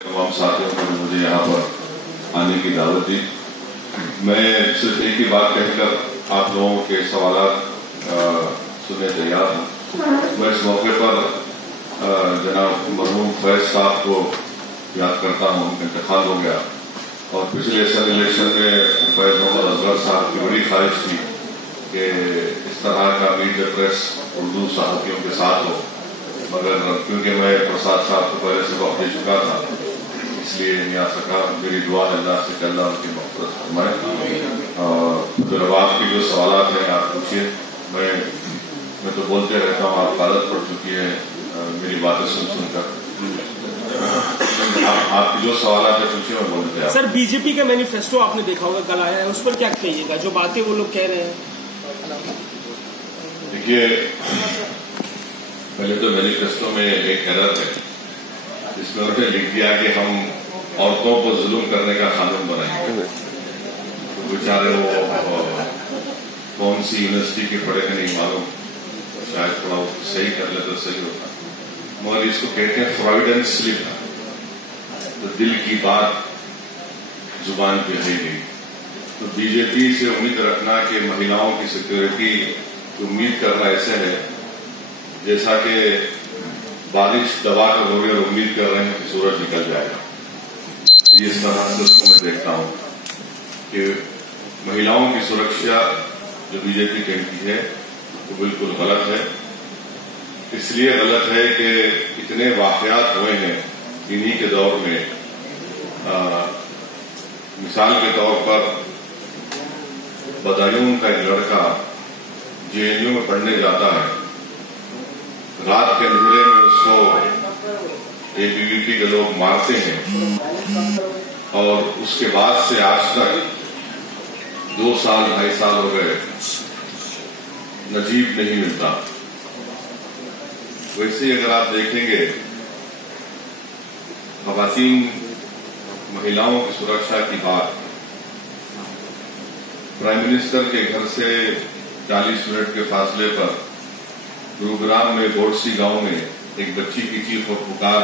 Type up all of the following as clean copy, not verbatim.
तमाम साथियों को मुझे यहाँ पर आने की दावत दी। मैं सिर्फ एक ही बात कहकर आप लोगों के सवाल सुनने तैयार हूँ। मैं इस मौके पर जनाब मरहूम फैज साहब को याद करता हूँ। उनका इंतकाल हो गया और पिछले असेंबली इलेक्शन में फैज मोहम्मद असगर साहब की बड़ी ख्वाहिश थी कि इस तरह का मीट द प्रेस उर्दू साहबियों के साथ हो, मगर क्योंकि मैं प्रसाद साहब को पहले से वक्त दे चुका था इसलिए नहीं आ सका। मेरी दुआ है अल्लाह से अल्लाह उनकी मग़फ़िरत फरमाए। और फिर अब आपके जो सवाल हैं आप पूछिए। मैं तो बोलते रहता हूँ, आप आदत पड़ चुकी है मेरी बातें सुनकर। आपके जो सवाल है पूछिए, मैं बोलते हैं। सर, बीजेपी का मैनिफेस्टो आपने देखा होगा, कल आया है, उस पर क्या कहिएगा? जो बातें वो लोग कह रहे हैं। देखिए, पहले तो मैनिफेस्टो में एक एरर है जिसमें उन्होंने लिख दिया कि हम औरतों को जुल्म करने का कानून बनाएंगे। तो बेचारे वो कौन सी यूनिवर्सिटी के पढ़े हैं नहीं मालूम, शायद थोड़ा सही कर ले तो सही होता, मगर इसको कहते हैं फ्रॉइडन स्लिप। तो दिल की बात जुबान पे है नहीं। तो बीजेपी से उम्मीद रखना कि महिलाओं की सिक्योरिटी की उम्मीद करना ऐसे है जैसा कि बारिश दबा कर हो रही और उम्मीद कर रहे हैं कि सूरज निकल जाएगा। इस तरह से उसको मैं देखता हूं कि महिलाओं की सुरक्षा जो बीजेपी कहती है वो बिल्कुल गलत है। इसलिए गलत है कि इतने वाकयात हुए हैं इन्हीं के दौर में। मिसाल के तौर पर बदायूं का एक लड़का जेएनयू में पढ़ने जाता है, रात के अंधेरे में उसको एबीवीपी के लोग मारते हैं और उसके बाद से आज तक 2 साल 2.5 साल हो गए, नजीब नहीं मिलता। वैसे ही अगर आप देखेंगे ख़वातीन महिलाओं की सुरक्षा की बात, प्राइम मिनिस्टर के घर से 40 मिनट के फासले पर गुरुग्राम में गोडसी गांव में एक बच्ची की चीख और पुकार,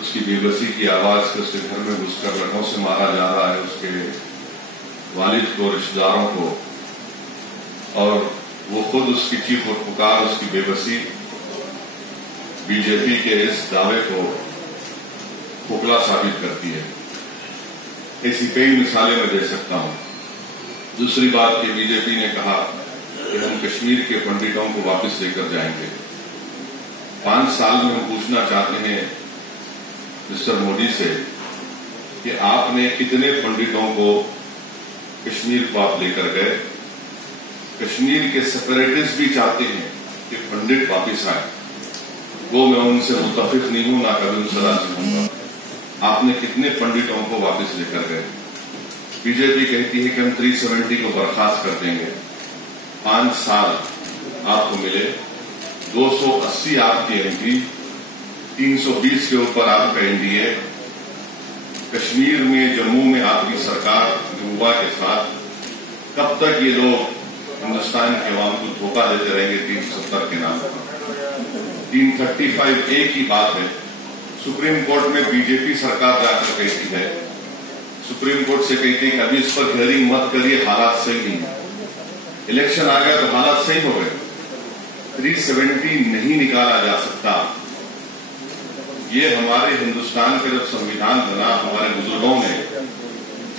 उसकी बेबसी की आवाज से उसके घर में घुसकर लड़कों से मारा जा रहा है, उसके वालिद को, रिश्तेदारों को, और वो खुद उसकी चीख और पुकार, उसकी बेबसी बीजेपी के इस दावे को खोखला साबित करती है। ऐसी कई मिसालें मैं दे सकता हूं। दूसरी बात कि बीजेपी ने कहा कि हम कश्मीर के पंडितों को वापस लेकर जाएंगे। 5 साल में हम पूछना चाहते हैं मिस्टर मोदी से कि आपने कितने पंडितों को कश्मीर को आप लेकर गए? कश्मीर के सेपरेटिस्ट भी चाहते हैं कि पंडित वापस आए। वो मैं उनसे मुत्तफिक नहीं हूं, ना कभी उनसे राजी होऊंगा। आपने कितने पंडितों को वापस लेकर गए? बीजेपी कहती है कि हम 370 को बर्खास्त कर देंगे। 5 साल आपको मिले, 280 आपकी एमपी, 320 के ऊपर आपका एनडीए, कश्मीर में जम्मू में आपकी सरकार युवा के साथ। कब तक ये लोग हिंदुस्तान के अवाम को धोखा देते रहेंगे 370 के नाम पर? 335 एक ही बात है। सुप्रीम कोर्ट में बीजेपी सरकार जाकर कहती है, सुप्रीम कोर्ट से कहती है कि अभी इस पर हियरिंग मत करिए, हालात सही नहीं है। इलेक्शन आ गया तो हालात सही हो गए। 370 नहीं निकाला जा सकता। ये हमारे हिंदुस्तान का जब संविधान बना, हमारे बुजुर्गों ने,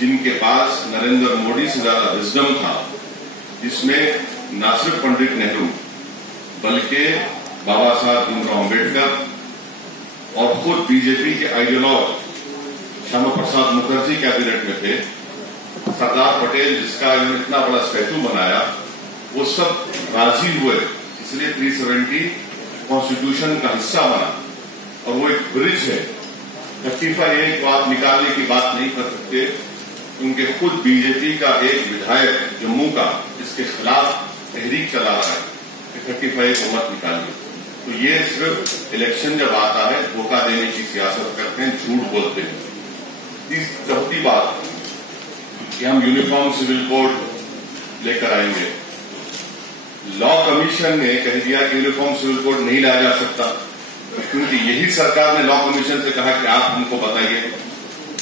जिनके पास नरेंद्र मोदी से ज्यादा विजडम था, जिसमें ना सिर्फ पंडित नेहरू बल्कि बाबा साहब भीमराव अम्बेडकर और खुद बीजेपी के आइडियोलॉग श्यामा प्रसाद मुखर्जी कैबिनेट में थे, सरदार पटेल जिसका इतना बड़ा स्टैचू बनाया, वो सब राजी हुए। इसलिए 370 कॉन्स्टिट्यूशन का हिस्सा बना और वो एक ब्रिज है। 35A को आप निकालने की बात नहीं कर सकते। उनके खुद बीजेपी का एक विधायक जम्मू का इसके खिलाफ तहरीक चला रहा है कि 35A को मत निकालिए। तो ये सिर्फ इलेक्शन जब आता है धोखा देने की सियासत करते हैं, झूठ बोलते हैं। चौथी बात कि हम यूनिफॉर्म सिविल कोड लेकर आएंगे। लॉ कमीशन ने कह दिया कि यूनिफॉर्म सिविल कोड नहीं लाया जा सकता। क्योंकि यही सरकार ने लॉ कमीशन से कहा कि आप हमको बताइए।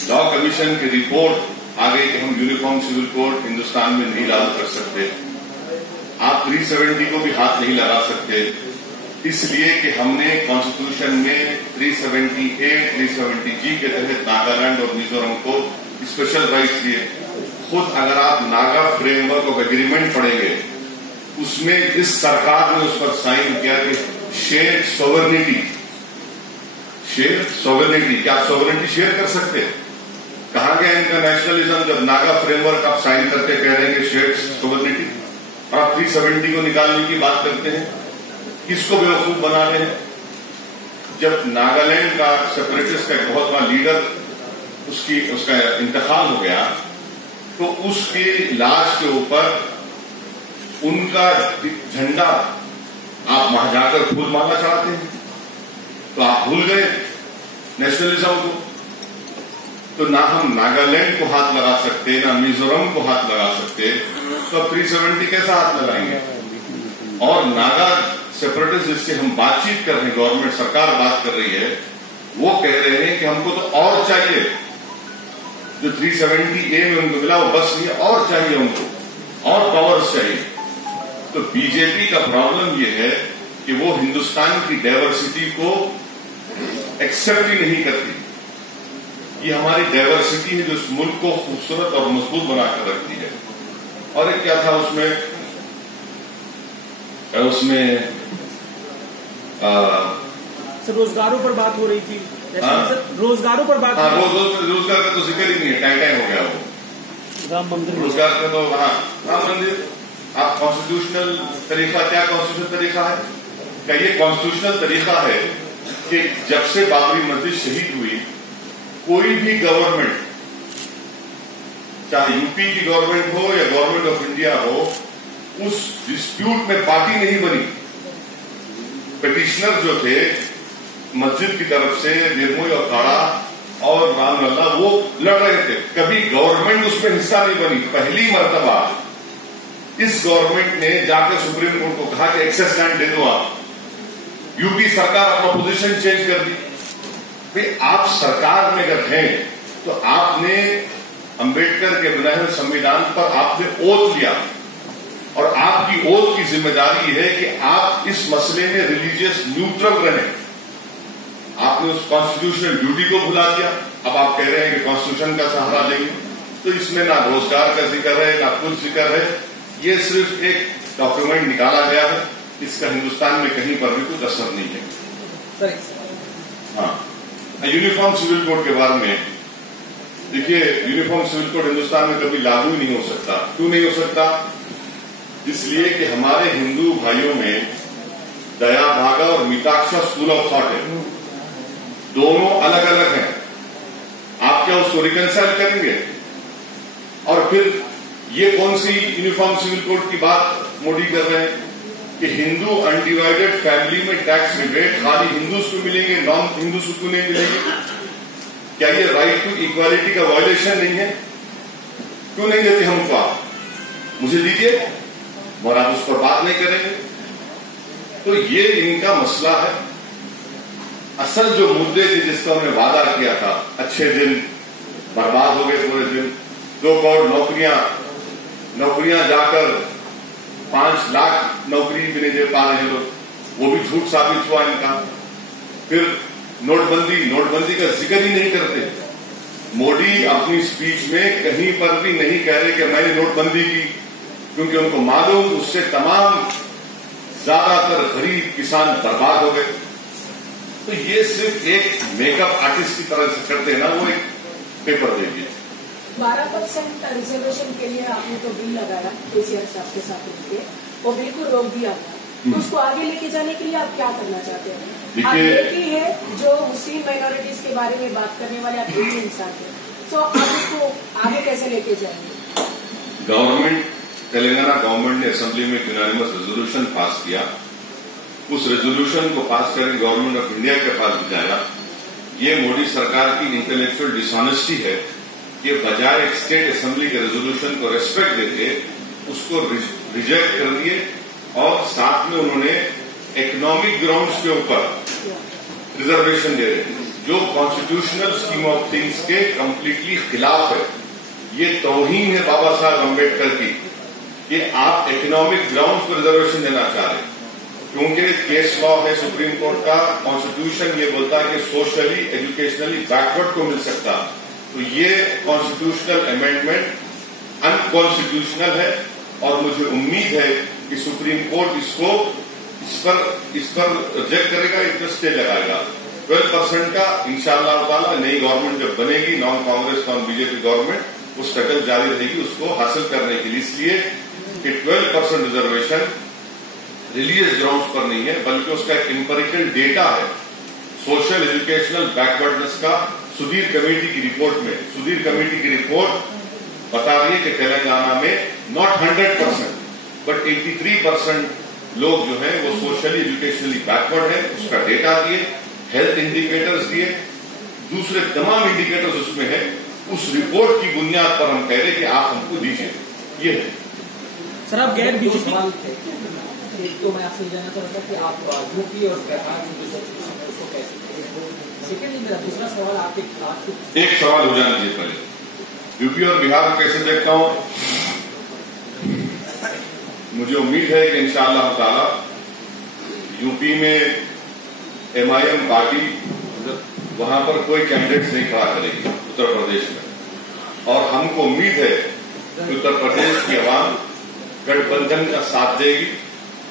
लॉ कमीशन की रिपोर्ट आ गई कि हम यूनिफॉर्म सिविल कोड हिंदुस्तान में नहीं लागू कर सकते, आप 370 को भी हाथ नहीं लगा सकते, इसलिए कि हमने कॉन्स्टिट्यूशन में 370A 370G के तहत नागालैंड और मिजोरम को स्पेशल राइट्स दिए। खुद अगर आप नागा फ्रेमवर्क ऑफ एग्रीमेंट पढ़ेंगे, उसमें इस सरकार ने उस पर साइन किया कि शेयर सॉवरेनिटी, क्या आप सॉवरेनिटी शेयर कर सकते? कहां गया इनका नेशनलिज्म जब नागा फ्रेमवर्क आप साइन करके कह रहे हैं कि शेयर सॉवरेनिटी, और आप 370 को निकालने की बात करते हैं? किसको बेवकूफ बना रहे हैं? जब नागालैंड का सेपरेटिस्ट का एक बहुत बड़ा लीडर उसका इंतकाल हो गया, तो उसके लाश के ऊपर उनका झंडा आप वहां जाकर फूल माला चढ़ाते हैं, तो आप भूल गए नेशनलिज्म को। तो ना हम नागालैंड को हाथ लगा सकते, ना मिजोरम को हाथ लगा सकते, तो अब 370 कैसा हाथ लगाएंगे? और नागा सेपरेटिस्ट जिससे हम बातचीत कर रहे हैं, गवर्नमेंट सरकार बात कर रही है, वो कह रहे हैं कि हमको तो और चाहिए, जो 370A में उनको मिला वो बस नहीं, और चाहिए उनको, और पावर्स चाहिए। तो बीजेपी का प्रॉब्लम ये है कि वो हिंदुस्तान की डाइवर्सिटी को एक्सेप्ट ही नहीं करती। ये हमारी डाइवर्सिटी है जो इस मुल्क को खूबसूरत और मजबूत बनाकर रखती है। और एक क्या था उसमें सर रोजगारों पर बात हो रही थी, रोजगारों पर बात, रोजगार का तो जिक्र ही नहीं है, टाइम हो गया वो राम मंदिर, रोजगार का तो राम मंदिर। आप कॉन्स्टिट्यूशनल तरीका, क्या कॉन्स्टिट्यूशनल तरीका है? क्या ये कॉन्स्टिट्यूशनल तरीका है कि जब से बाबरी मस्जिद शहीद हुई, कोई भी गवर्नमेंट, चाहे यूपी की गवर्नमेंट हो या गवर्नमेंट ऑफ इंडिया हो, उस डिस्प्यूट में पार्टी नहीं बनी। पिटिशनर जो थे मस्जिद की तरफ से निर्मोही अखाड़ा और रामलला, वो लड़ रहे थे, कभी गवर्नमेंट उसमें हिस्सा नहीं बनी। पहली मर्तबा इस गवर्नमेंट ने जाकर सुप्रीम कोर्ट को कहा कि एक्सेस लैंड दे दो आप। यूपी सरकार अपना पोजीशन चेंज कर दी। भाई आप सरकार में अगर हैं तो आपने अंबेडकर के बनाए हुए संविधान पर आपने ओथ लिया, और आपकी ओथ की जिम्मेदारी है कि आप इस मसले में रिलीजियस न्यूट्रल रहें। आपने उस कॉन्स्टिट्यूशनल ड्यूटी को भुला दिया। अब आप कह रहे हैं कि कॉन्स्टिट्यूशन का सहारा लेंगे, तो इसमें ना रोजगार का जिक्र है, ना कुछ जिक्र है। ये सिर्फ एक डॉक्यूमेंट निकाला गया है, इसका हिंदुस्तान में कहीं पर भी कुछ असर नहीं है। हाँ, यूनिफॉर्म सिविल कोड के बारे में देखिए, यूनिफॉर्म सिविल कोड हिंदुस्तान में कभी लागू ही नहीं हो सकता। क्यों नहीं हो सकता? इसलिए कि हमारे हिंदू भाइयों में दया भागा और मिताक्षा स्कूल ऑफ थॉट है, दोनों अलग अलग हैं। आप क्या उसको रिकंसाइल करेंगे? और फिर ये कौन सी यूनिफॉर्म सिविल कोड की बात मोदी कर रहे हैं कि हिंदू अनडिवाइडेड फैमिली में टैक्स रिबेट खाली हिंदूज को मिलेंगे, नॉन हिंदूज को नहीं मिलेंगे? क्या ये राइट टू इक्वालिटी का वायलेशन नहीं है? क्यों नहीं देते हमको? आप मुझे दीजिए और आप उस पर बात नहीं करेंगे। तो ये इनका मसला है। असल जो मुद्दे थे जिसका उन्होंने वादा किया था, अच्छे दिन बर्बाद हो गए पूरे दिन। 2 करोड़ नौकरियां जाकर 5 लाख नौकरी भी नहीं दे पा रहे लोग, वो भी झूठ साबित हुआ इनका। फिर नोटबंदी का जिक्र ही नहीं करते। मोदी अपनी स्पीच में कहीं पर भी नहीं कह रहे कि मैंने नोटबंदी की, क्योंकि उनको मालूम उससे तमाम ज्यादातर गरीब किसान बर्बाद हो गए। तो ये सिर्फ एक मेकअप आर्टिस्ट की तरह से करते हैं ना, वो एक पेपर दे दिए। 12% रिजर्वेशन के लिए आपने तो बिल लगाया केसीआर साहब के साथ मिलकर, वो बिल को रोक दिया था। तो उसको आगे लेके जाने के लिए आप क्या करना चाहते हैं? आप एक ही है जो मुस्लिम माइनॉरिटीज के बारे में बात करने वाले, आप एक ही इंसान है, तो आप इसको आगे कैसे लेके जाएंगे? तेलंगाना गवर्नमेंट ने असेंबली में यूनानिमस रेजोल्यूशन पास किया। उस रेजोल्यूशन को पास करके गवर्नमेंट ऑफ इंडिया के पास भिजाया। ये मोदी सरकार की इंटेलेक्चुअल डिसऑनेस्टी है कि बजाय एक स्टेट असेंबली के रेजोल्यूशन को रेस्पेक्ट देके उसको रिजेक्ट कर दिए, और साथ में उन्होंने इकोनॉमिक ग्राउंड्स के ऊपर रिजर्वेशन दे रहे हैं, जो कॉन्स्टिट्यूशनल स्कीम ऑफ थिंग्स के कंप्लीटली खिलाफ है। ये तौहीन है बाबा साहब अम्बेडकर की कि आप इकोनॉमिक ग्राउंड्स पर रिजर्वेशन देना चाह रहे हैं, क्योंकि केस लॉ है सुप्रीम कोर्ट का, कॉन्स्टिट्यूशन ये बोलता है कि सोशली एजुकेशनली बैकवर्ड को मिल सकता, तो ये कॉन्स्टिट्यूशनल अमेंडमेंट अनकॉन्स्टिट्यूशनल है। और मुझे उम्मीद है कि सुप्रीम कोर्ट इस पर रिजेक्ट करेगा, एक स्टे लगाएगा। 12% का इंशाअल्लाह ताला नई गवर्नमेंट जब बनेगी, non Congress non BJP government, वो स्ट्रगल जारी रहेगी उसको हासिल करने के लिए, इसलिए कि 12% रिजर्वेशन रिलीजियस ग्राउंड्स पर नहीं है, बल्कि उसका एक इंपेरिकल डेटा है सोशल एजुकेशनल बैकवर्डनेस का। सुधीर कमेटी की रिपोर्ट में, सुधीर कमेटी की रिपोर्ट बता रही है कि तेलंगाना में नॉट 100% बट 83% लोग जो है वो सोशली एजुकेशनली बैकवर्ड है। उसका डेटा दिए, हेल्थ इंडिकेटर्स दिए, दूसरे तमाम इंडिकेटर्स उसमें है। उस रिपोर्ट की बुनियाद पर हम कह रहे कि आप हमको दीजिए। ये है सर। आप गैर बीजेपी, तो मैं आपसे जानना चाह रहा था कि आप यूपी और बिहार उसको कैसे, सेकेंडली मेरा दूसरा सवाल आपके एक सवाल हो जाना चाहिए पहले, यूपी और बिहार को कैसे देखता हूं। मुझे उम्मीद है कि इंशाअल्लाह ताला यूपी में MIM पार्टी वहां पर कोई कैंडिडेट्स नहीं खड़ा करेगी उत्तर प्रदेश में, और हमको उम्मीद है कि उत्तर प्रदेश की आवाम गठबंधन का साथ देगी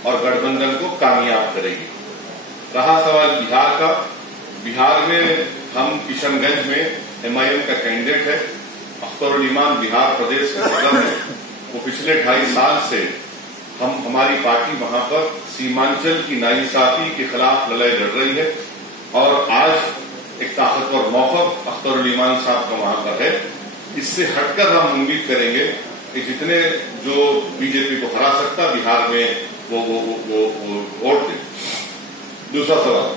और गठबंधन को कामयाब करेगी। रहा सवाल बिहार का, बिहार में हम किशनगंज में MIM का कैंडिडेट है, अख्तरुल ईमान बिहार प्रदेश के सदर है। वो पिछले 2.5 साल से हमारी पार्टी वहां पर सीमांचल की नाइंसाफी के खिलाफ लड़ाई लड़ रही है, और आज एक ताकतवर मौक़िफ़ अख्तरुल ईमान साहब का वहां पर है। इससे हटकर हम उम्मीद करेंगे कि जितने जो बीजेपी को हरा सकता बिहार में वो वोट दें। दूसरा सवाल,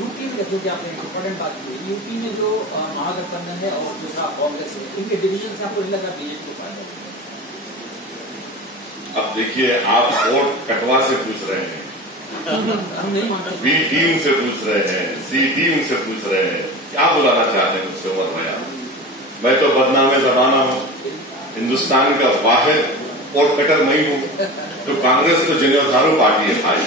यूपी में जो कि आपने इम्पोर्टेंट बात की, यूपी में जो महागठबंधन है और दूसरा कांग्रेस है, इनके डिवीजन से आपको नहीं लगा बीजेपी को फायदा? अब देखिए, आप वोट कटवा से पूछ रहे हैं, बी टीम से पूछ रहे हैं, सी टीम से पूछ रहे हैं, क्या बुलाना चाहते हैं मुझसे उमर भैया? मैं तो बदनामे जमाना हूं, हिंदुस्तान का वाहिद वोट कटर नहीं हूं। तो कांग्रेस तो जिन्होधारू पार्टी है भाई,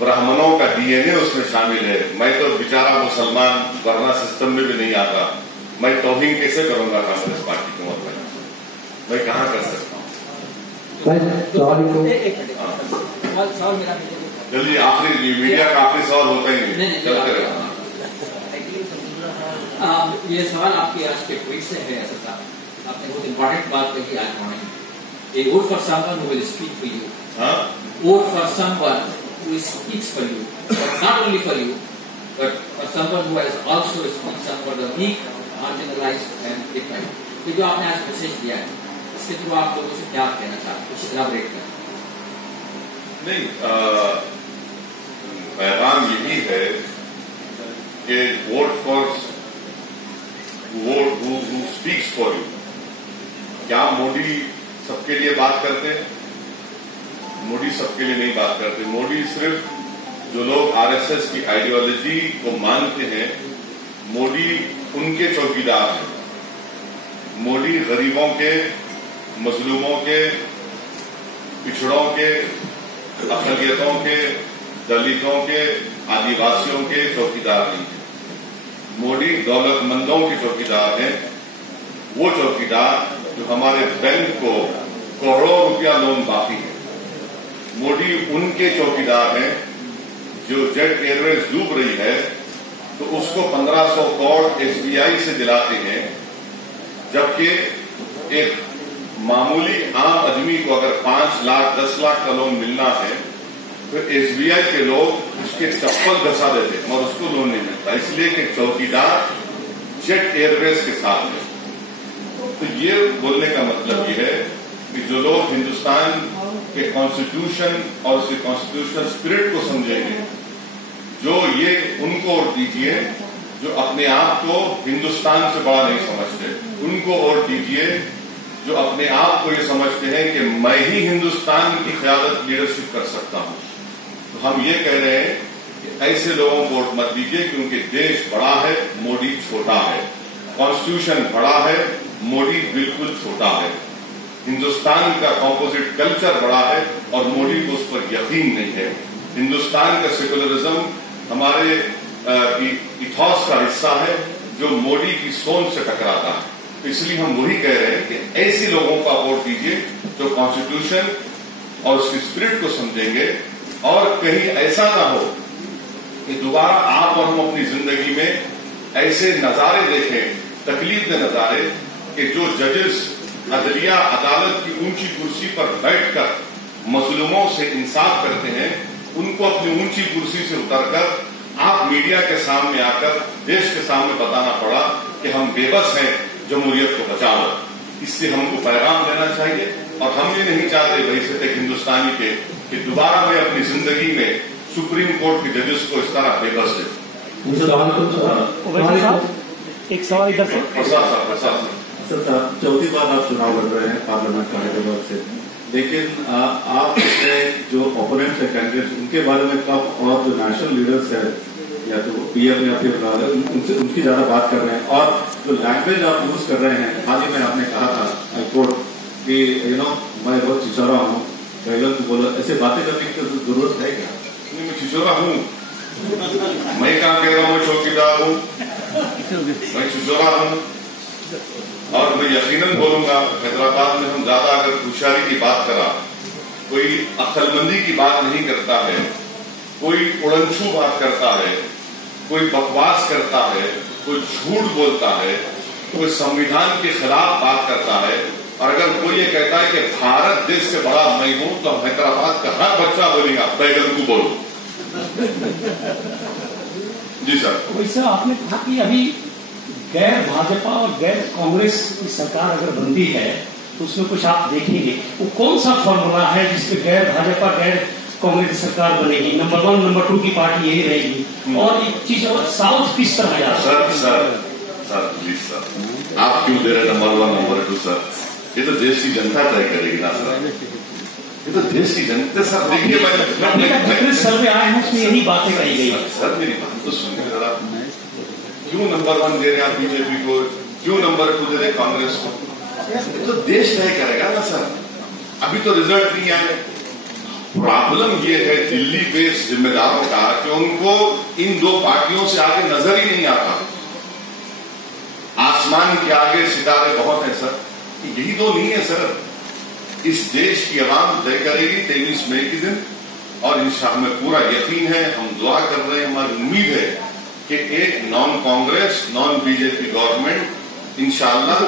ब्राह्मणों का DNA उसमें शामिल है। मैं तो बेचारा मुसलमान, वरना सिस्टम में भी नहीं आता, मैं तौहीन कैसे करूंगा कांग्रेस पार्टी को? मैं कहां कर सकता हूं? जल्दी आखिरी, मीडिया का आखिरी सवाल होता ही नहीं, चलते रहो। ये सवाल आपके आज के ट्वीट से है। ऐसा आपने बहुत इम्पोर्टेंट बात कही आज morning, A vote for someone who will speak for you. Vote for someone who speaks for you, but not only for you, but for someone who has also speaks up for the weak, marginalized and deprived. तो जो आपने आज message दिया है, इसके through आप लोगों से क्या कहना चाहते हैं? कुछ इलाबोरेट करें। नहीं, पैगाम यही है कि vote for who speaks for you। क्या मोदी सबके लिए बात करते हैं? मोदी सबके लिए नहीं बात करते। मोदी सिर्फ जो लोग RSS की आइडियोलॉजी को मानते हैं, मोदी उनके चौकीदार हैं। मोदी गरीबों के, मजलूमों के, पिछड़ों के, अक़लियतों के, दलितों के, आदिवासियों के चौकीदार नहीं है। मोदी दौलतमंदों के चौकीदार हैं। वो चौकीदार जो हमारे बैंक को करोड़ों रुपया लोन बाकी है, मोदी उनके चौकीदार हैं। जो जेट एयरवेज डूब रही है तो उसको 1500 करोड़ SBI से दिलाते हैं, जबकि एक मामूली आम आदमी को अगर 5 लाख 10 लाख का लोन मिलना है तो SBI के लोग उसके चप्पल घसा देते हैं और उसको लोन नहीं मिलता, इसलिए कि चौकीदार जेट एयरवेज के साथ है। तो ये बोलने का मतलब ये है कि जो लोग हिंदुस्तान के कॉन्स्टिट्यूशन और उसके कॉन्स्टिट्यूशनल स्पिरिट को समझेंगे, जो ये उनको वोट दीजिए जो अपने आप को हिंदुस्तान से बड़ा नहीं समझते, उनको वोट दीजिए जो अपने आप को ये समझते हैं कि मैं ही हिंदुस्तान की क़यादत लीडरशिप कर सकता हूं। तो हम ये कह रहे हैं कि ऐसे लोगों को वोट मत दीजिए, क्योंकि देश बड़ा है, मोदी छोटा है। कॉन्स्टिट्यूशन बड़ा है, मोदी बिल्कुल छोटा है। हिंदुस्तान का कॉम्पोजिट कल्चर बड़ा है और मोदी को उस पर यकीन नहीं है। हिंदुस्तान का सेकुलरिज्म हमारे इथॉस का हिस्सा है, जो मोदी की सोच से टकराता है। तो इसलिए हम वही कह रहे हैं कि ऐसे लोगों का वोट दीजिए जो कॉन्स्टिट्यूशन और उसकी स्पिरिट को समझेंगे, और कहीं ऐसा ना हो कि दोबारा आप और हम अपनी जिंदगी में ऐसे नजारे देखें, तकलीफ दे नजारे, कि जो जजेस अदलिया अदालत की ऊंची कुर्सी पर बैठकर मजलूमों से इंसाफ करते हैं, उनको अपनी ऊंची कुर्सी से उतरकर आप मीडिया के सामने आकर देश के सामने बताना पड़ा कि हम बेबस हैं, जमहूरियत को बचाओ। इससे हमको पैगाम देना चाहिए, और हम ये नहीं चाहते वैसे एक हिंदुस्तानी के कि दोबारा मैं अपनी जिंदगी में सुप्रीम कोर्ट के जजेस को इस तरह बेबस दे। एक सवाल इधर से। सर साहब, चौथी बार आप चुनाव लड़ रहे हैं पार्लियामेंट का हैदराबाद से, लेकिन आप जो ओपोनेंट्स है कैंडिडेट, उनके बारे में कब और जो नेशनल लीडर्स है या तो पीएम या फिर उनकी ज्यादा बात कर रहे हैं, और जो लैंग्वेज आप यूज कर रहे हैं, हाल ही में आपने कहा था हाईकोर्ट कि मैं बहुत चिचोरा हूँ, गहलोत को बोलो, ऐसे बातें करने की जरूरत है क्या? नहीं, मैं चिचोरा हूँ, मैं कहाँ कह रहा हूँ मैं चौकीदार हूँ, मैं चिचोरा हूँ। और मैं यकीनन बोलूंगा, हैदराबाद में हम ज्यादा अगर होशियारी की बात करा, कोई अक्लमंदी की बात नहीं करता है, कोई उड़नछू बात करता है, कोई बकवास करता है, कोई झूठ बोलता है, कोई संविधान के खिलाफ बात करता है, और अगर कोई ये कहता है कि भारत देश से बड़ा मैं हूं, तो हैदराबाद का हर बच्चा बोलेगा बैगन को बोलो। जी सर। वैसे आपने कहा कि अभी गैर भाजपा और गैर कांग्रेस की सरकार अगर बनती है तो उसमें कुछ आप देखेंगे, वो कौन सा फॉर्मूला है जिसपे गैर भाजपा गैर कांग्रेस की सरकार बनेगी? नंबर 1 नंबर 2 की पार्टी यही रहेगी, और एक चीज और साउथ किस तरह जा? सर प्लीज सर, आप क्यों दे रहे नंबर 1 नंबर 2 सर? ये तो देश की जनता तय करेगी ना सर, ये तो देश की जनता। सर देखिए, सर्वे आए हैं उसमें यही बातें कही गई। सर मेरी बात तो सुनिए जरा, क्यों नंबर 1 दे रहे आप बीजेपी को, क्यों नंबर 2 दे रहे कांग्रेस को? ये तो देश तय करेगा ना सर, अभी तो रिजल्ट नहीं आए। प्रॉब्लम ये है दिल्ली बेस्ड जिम्मेदारों का कि उनको इन दो पार्टियों से आगे नजर ही नहीं आता। आसमान के आगे सितारे बहुत हैं सर, यही दो नहीं है सर। इस देश की आवाम तय करेगी 23 मई के दिन, और इंशाअल्लाह हमें पूरा यकीन है, हम दुआ कर रहे हैं, हमारी उम्मीद है कि एक non Congress non BJP government इंशाअल्लाह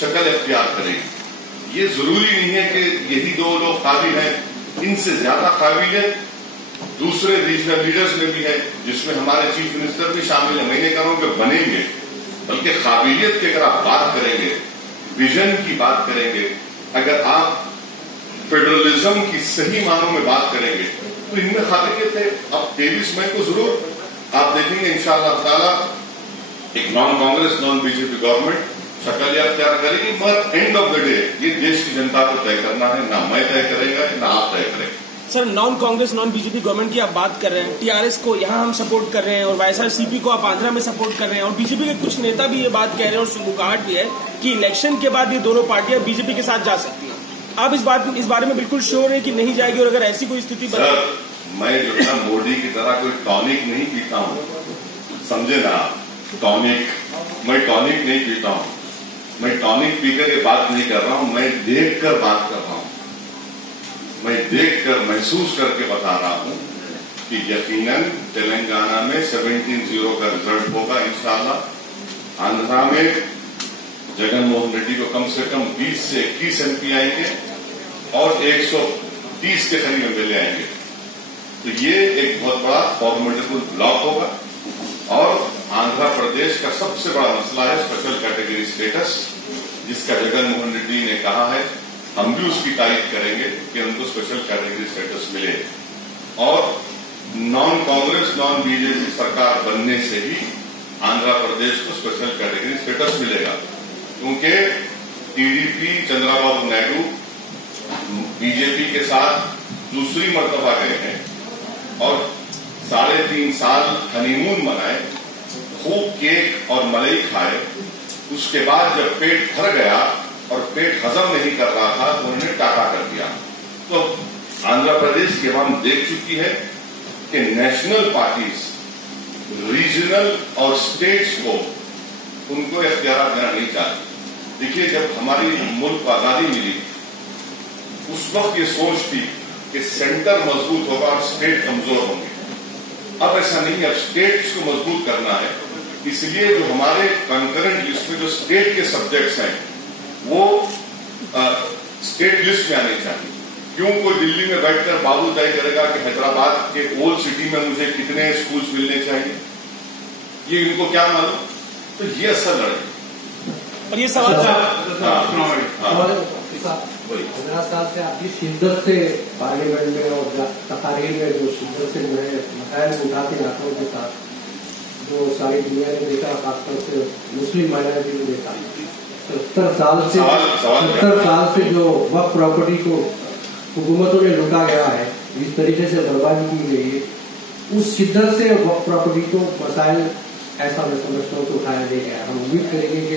शक्ल इख्तियार करेगी। ये जरूरी नहीं है कि यही दो लोग काबिल हैं, इनसे ज्यादा काबिलियत दूसरे रीजनल लीडर्स में भी है, जिसमें हमारे चीफ मिनिस्टर भी शामिल है। मैं नहीं कह रहा हूं कि बनेंगे, बल्कि काबिलियत की अगर आप बात करेंगे, विजन की बात करेंगे, अगर आप फेडरलिज्म की सही मानों में बात करेंगे, तो इनमें काबिलियत है। अब 23 मई को जरूर आप देखेंगे इंशाअल्लाह ताला एक non Congress non BJP government शक्ल इख्तियार करेगी, मगर एंड ऑफ द डे ये देश की जनता को तय करना है, ना मैं तय करेगा ना आप तय करेंगे। Sir, non Congress non BJP government की आप बात कर रहे हैं, टीआरएस को यहाँ हम सपोर्ट कर रहे हैं और वाईएसआरसीपी को आप आंध्रा में सपोर्ट कर रहे हैं, और बीजेपी के कुछ नेता भी ये बात कह रहे हैं और सुगबुगाहट भी है कि इलेक्शन के बाद ये दोनों पार्टियां बीजेपी के साथ जा सकती हैं। आप इस बारे में बिल्कुल श्योर है कि नहीं जाएगी, और अगर ऐसी कोई स्थिति बने? मैं जो है मोदी की तरह कोई टॉनिक नहीं पीता हूँ, समझे ना? टॉनिक, मैं टॉनिक नहीं पीता हूँ, मैं टॉनिक पीकर ये बात नहीं कर रहा हूँ, मैं देखकर बात कर रहा हूँ। मैं देखकर महसूस करके बता रहा हूँ कि यकीनन तेलंगाना में 17-0 का रिजल्ट होगा इंशाअल्लाह। आंध्रा में जगन मोहन रेड्डी को कम से कम 20 से 21 एमपी आएंगे और 130 के करीब एमएलए आएंगे। तो ये एक बहुत बड़ा फॉर्मेडेबल ब्लॉक होगा। और आंध्र प्रदेश का सबसे बड़ा मसला है स्पेशल कैटेगरी स्टेटस, जिसका जगन मोहन रेड्डी ने कहा है, हम भी उसकी तारीफ करेंगे कि उनको स्पेशल कैटेगरी स्टेटस मिले। और नॉन कांग्रेस नॉन बीजेपी सरकार बनने से ही आंध्र प्रदेश को स्पेशल कैटेगरी स्टेटस मिलेगा, क्योंकि टीडीपी चंद्रबाबू नायडू बीजेपी के साथ दूसरी मर्तबा गए हैं और 3.5 साल हनीमून मनाए, खूब केक और मलाई खाए, उसके बाद जब पेट भर गया और पेट हजम नहीं कर रहा था तो उन्होंने टाटा कर दिया। तो आंध्र प्रदेश की अवाम देख चुकी है कि नेशनल पार्टीज रीजनल और स्टेट्स को उनको इख्तियार देना नहीं चाहती। देखिए, जब हमारी मुल्क को आजादी मिली उस वक्त ये सोच थी कि सेंटर मजबूत होगा और स्टेट कमजोर होंगे। अब ऐसा नहीं है, अब स्टेट्स को मजबूत करना है। इसलिए जो हमारे कंकरेंट लिस्ट में जो स्टेट के सब्जेक्ट्स हैं वो स्टेट लिस्ट में आने चाहिए। क्यों कोई दिल्ली में बैठकर बाबू तय करेगा कि हैदराबाद के ओल्ड सिटी में मुझे कितने स्कूल्स मिलने चाहिए, ये इनको क्या मालूम? तो ये असर लड़ेगा। और ये सवाल 15 साल से आप जिस शिद्दत से पार्लियामेंट में और तकारीर में जो शिद्दत से जो है मसाइल को उठाते जाते हैं, उनके साथ जो सारी दुनिया ने देखा, खासतौर से मुस्लिम माइनॉरिटी ने देखा, 70 साल से जो वक्फ प्रॉपर्टी को हुकूमतों ने लूटा गया है, जिस तरीके से बर्बादी की गई है, उस शिद्दत से वक्फ प्रॉपर्टी को मसाइल ऐसा मैं समझता हूँ तो उठाया दे गया। हम उम्मीद करेंगे कि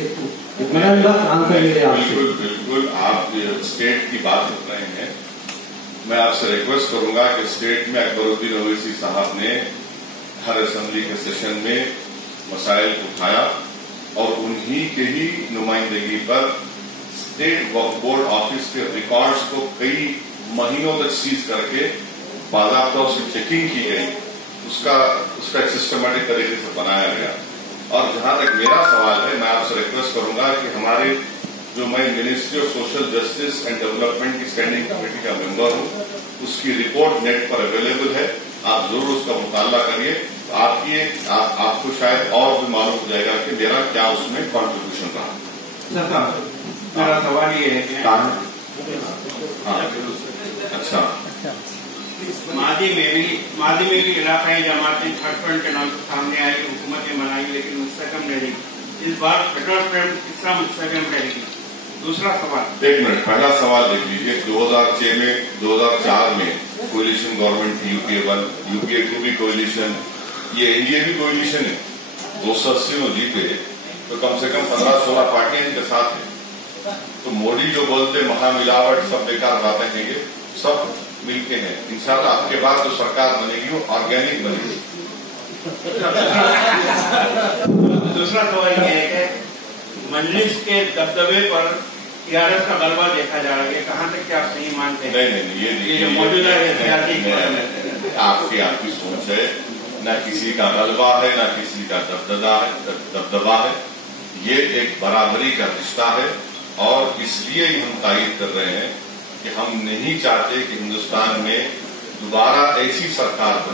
आंसर मिले आपसे। बिल्कुल आप स्टेट की बात कर रहे हैं। मैं आपसे रिक्वेस्ट करूंगा कि स्टेट में अकबरुद्दीन ओवैसी साहब ने हर असेंबली के सेशन में मसाइल उठाया और उन्हीं के ही नुमाइंदगी पर स्टेट वक्फ बोर्ड ऑफिस के रिकॉर्ड्स को कई महीनों तक सीज करके बाकायदा उसकी चेकिंग की गई, उसका एक सिस्टमेटिक तरीके से बनाया गया। और जहां तक मेरा सवाल है, मैं आपसे रिक्वेस्ट करूंगा कि हमारे जो मैं ministry of social justice and development की स्टैंडिंग कमेटी का मेंबर हूं, उसकी रिपोर्ट नेट पर अवेलेबल है, आप जरूर उसका मुताला करिए। तो आपको शायद और भी मालूम हो जाएगा कि मेरा क्या उसमें कॉन्ट्रीब्यूशन रहा। मेरा सवाल ये है कि अच्छा, मादी में भी इलाकाई जमातें थर्ड फ्रंट के नाम से सामने आई, हुकूमतें बनाई, लेकिन मुस्तकम नहीं रही। इस बार फेडरल फ्रंट कितना मुस्तकम रहेगी? दूसरा सवाल, एक मिनट, पहला सवाल देख लीजिए। 2004 में कोalition गवर्नमेंट थी, यूपीए 1, यूपीए 2 भी कोalition, ये एनडीए भी कोalition है। 280 में जीते तो कम से कम 15-16 पार्टियां इनके साथ हैं। तो मोदी जो बोलते महामिलावट सब बेकार बातें हैं, ये सब मिलके हैं। इंशाल्लाह आपके बाद जो सरकार बनेगी वो ऑर्गेनिक बनेगी। दूसरा सवाल ये है कि मजलिस के दबदबे पर टीआरएस का गलबा देखा जा रहा है, कहाँ तक क्या आप सही मानते हैं? नहीं, ये जो मौजूदा है आपकी सोच है। न किसी का गलबा है, न किसी का दबदबा है। ये एक बराबरी का रिश्ता है और इसलिए ही हम तायद कर रहे हैं कि हम नहीं चाहते कि हिंदुस्तान में दोबारा ऐसी सरकार बने